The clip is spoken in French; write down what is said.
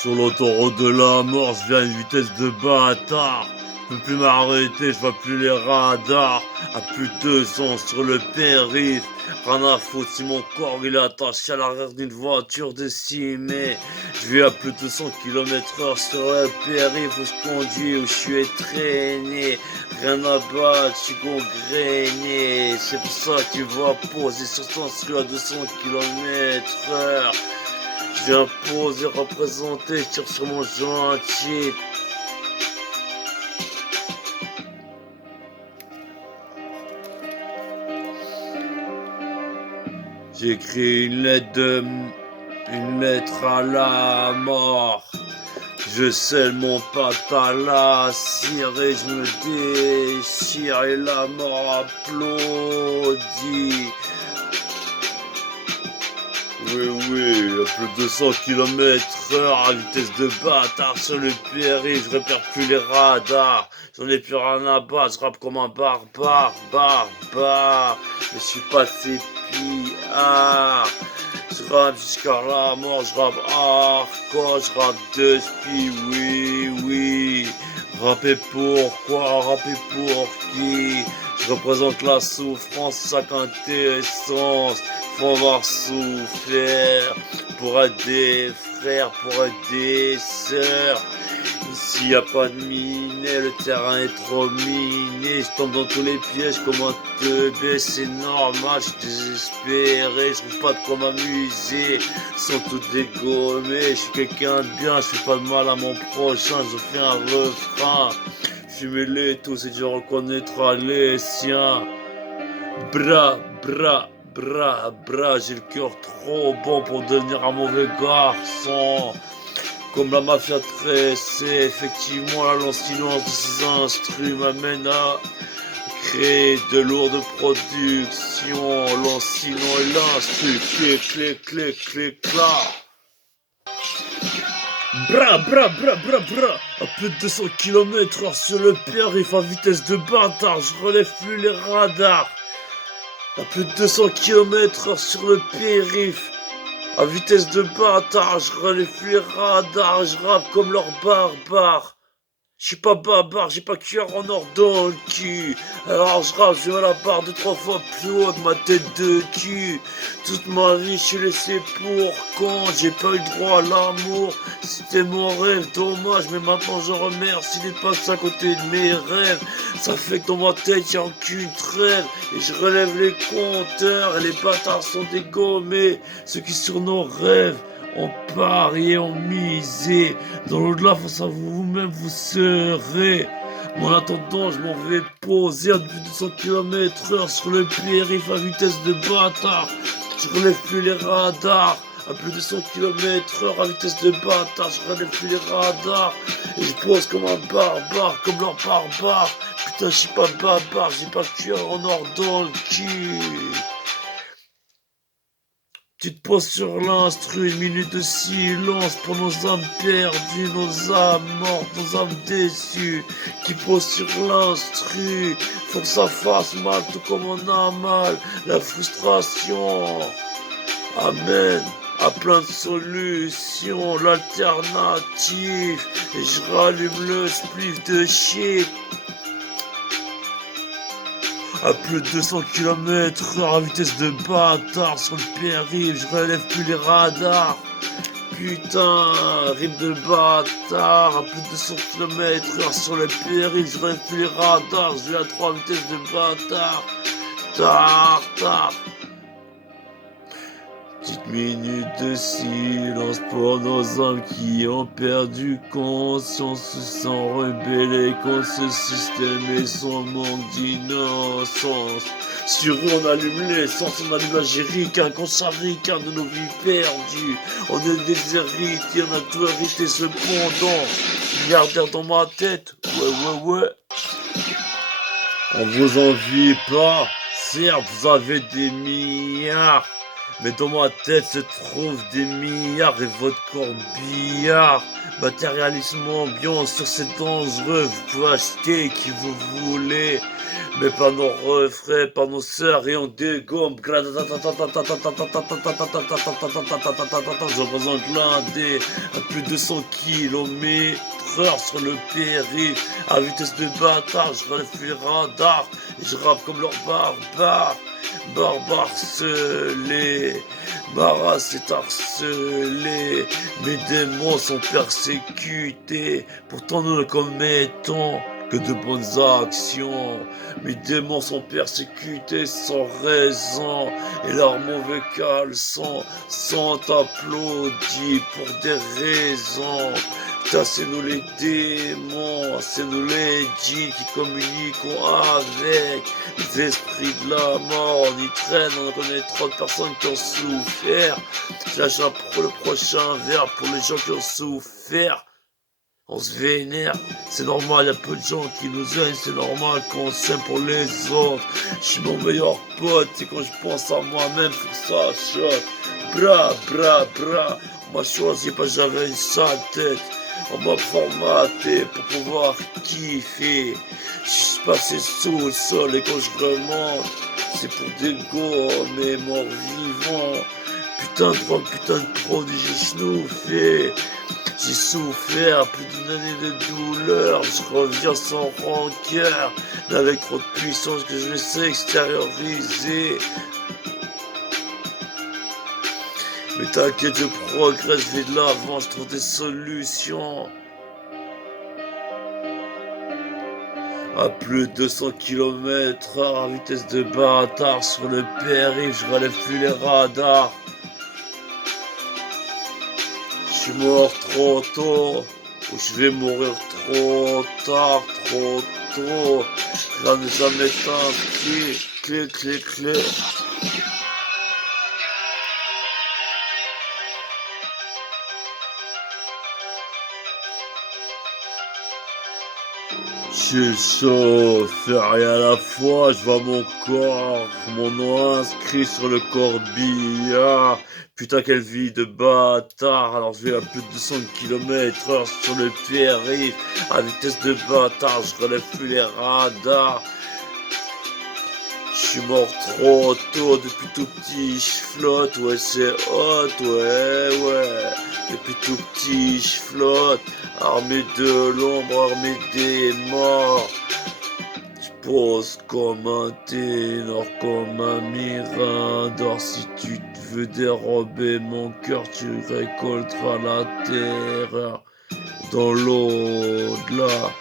Sur l'autoroute de la mort, je viens à une vitesse de bâtard. Je peux plus m'arrêter, je vois plus les radars. À plus de 200 sur le périph'. Rien à foutre si mon corps il est attaché à l'arrière d'une voiture décimée. Je vais à plus de 200 km/h sur le périph' où je conduis, où je suis entraîné. Rien à battre, je suis gangréné. C'est pour ça que tu vas poser sur ton sur à 200 km/h. Je viens poser, représenter, je tire sur mon gentil. J'écris une lettre à la mort. Je scelle mon pacte à la cire et je me déchire et la mort applaudit. Oui, à plus de 200 km/h à vitesse de bâtard sur le périph', je repère plus les radars, j'en ai plus rien à battre, je rappe comme un barbare, mais je suis pas CPR, je rappe jusqu'à la mort, je rappe hardcore, je rappe de spi, oui, rapper pourquoi, rapper pour qui, je représente la souffrance, sa quintessence. Faut avoir souffert pour être des frères, pour être des sœurs. Ici y a pas de minet, le terrain est trop miné. Je tombe dans tous les pièges, comment te baisser, c'est normal, je suis désespéré, je trouve pas de quoi m'amuser. Ils sont tous dégommés, je suis quelqu'un de bien, je fais pas de mal à mon prochain, je fais un refrain. Fumez-les tous et tu reconnaîtras les siens. Bras, j'ai le cœur trop bon pour devenir un mauvais garçon. Comme la mafia tressée, effectivement la lente silence de ces instruments m'amène à créer de lourdes productions. L'ancien et l'instru, clé, bras. À plus de 200 km/h sur le périph' à vitesse de bâtard, je relève plus les radars. À plus de 200 km/h sur le périph', à vitesse de bâtard, je relève plus les radars, je rappe comme leur barbare. Je suis pas barbare, j'ai pas cuillère en or dans le cul. Alors je rappe, je mets la barre de 3 fois plus haut que ma tête de cul. Toute ma vie, je suis laissé pour quand j'ai pas eu droit à l'amour. C'était mon rêve, dommage, mais maintenant je remercie d'être passé à côté de mes rêves. Ça fait que dans ma tête, y'a aucune trêve. Et je relève les compteurs et les bâtards sont dégommés. Ceux qui sur nos rêves ont parié, ont misé. Dans l'au-delà, face à vous-même, vous serez. Mais en attendant, je m'en vais poser à plus de 200 km/h sur le périph' à vitesse de bâtard. Je relève plus les radars. À plus de 100 km/h à vitesse de bâtard, je relève plus les radars. Et je pose comme un barbare, comme leur barbare. Putain, je suis pas barbare, j'ai pas le cœur en or dans le cul. Tu te poses sur l'instru, 1 minute de silence pour nos âmes perdues, nos âmes mortes, nos âmes déçues. Qui posent sur l'instru, faut que ça fasse mal, tout comme on a mal. La frustration amène à plein de solutions, l'alternative. Et je rallume le spliff de shit. À plus de 200 km/h à vitesse de bâtard sur le périph', je relève plus les radars. Putain, rime de bâtard, à plus de 200 km/h sur le périph', je relève plus les radars, je vais à 3 vitesses de bâtard. Tard. Petite minute de silence pour nos âmes qui ont perdu conscience, se sont rebellés contre ce système et son manque d'innocence. Sur eux on allume l'essence, on allume la jerrycan, qu'on s'arricane de nos vies perdues. On est des héritiers, on a tout hérité cependant. Milliardaire dans ma tête, ouais. On vous envie pas, certes vous avez des milliards. Mais dans ma tête se trouvent des milliards et votre corbillard. Matérialisme ambiant sur c'est dangereux, vous pouvez acheter qui vous voulez. Mais pas nos refrains, pas nos sœurs et on dégomme. Je représente l'Indé à plus de 100 km/h sur le périph'. À vitesse de bâtard, je relève plus les radars. Et je rappe comme leur barbare. Barbare scellé. Ma race est harcelée. Mes démons sont persécutés. Pourtant nous ne commettons que de bonnes actions. Mes démons sont persécutés sans raison et leurs mauvais caleçons sont applaudis pour des raisons. Putain, c'est nous les démons, c'est nous les djinns qui communiquons avec les esprits de la mort. On y traîne, on connaît trop de personnes qui ont souffert. Je lâche le prochain verre pour les gens qui ont souffert. On se vénère, c'est normal, y a peu de gens qui nous aiment, c'est normal qu'on s'aime pour les autres. Je suis mon meilleur pote, et quand je pense à moi-même, faut que ça choque. Bra, bra, bra, on m'a choisi parce que j'avais une sale tête. On m'a formaté pour pouvoir kiffer. Je suis passé sous le sol et quand je remonte, c'est pour dégommer morts vivants. Putain de drogue, putain de produit, j'ai snouffé. J'ai souffert plus d'une année de douleur, je reviens sans rancœur, mais avec trop de puissance que je sais extérioriser. Mais t'inquiète, je progresse, je vais de l'avant, je trouve des solutions. À plus de 200 km/h, à vitesse de bâtard, sur le périph', je relève plus les radars. Je suis mort trop tôt, ou je vais mourir trop tard, trop tôt. Rien n'est jamais inscrit, clé, clé, clé. Je chauffe, rien à la fois, je vois mon corps, mon nom inscrit sur le corbillard. Putain, quelle vie de bâtard. Alors je vais à plus de 200 km/h sur le périph'. À vitesse de bâtard, je relève plus les radars. Je suis mort trop tôt, depuis tout petit je flotte, ouais c'est hot, ouais. Depuis tout petit je flotte, armé de l'ombre, armé des morts. Je pose comme un ténor, comme un mirador. Si tu veux dérober mon cœur, tu récolteras la terreur dans l'au-delà.